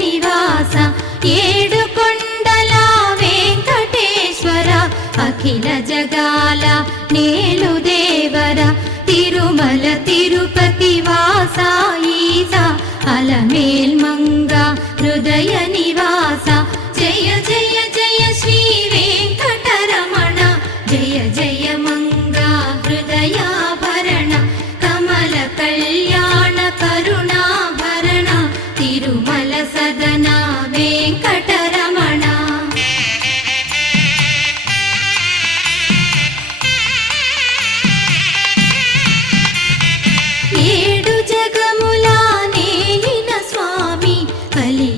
నివాస ఏడుకొండల వెంకటేశ్వర అఖిల జగాల నేలు దేవర తిరుమల తిరుపతి వాస ఈస అలమేల్మంగ హృదయ నివాస జయ జయ జయ శ్రీ వెంకటరమణ జయ జయ మంగ హృదయాభరణ కమల కళ్యాణ కరుణాభరణ తిరుమల సదన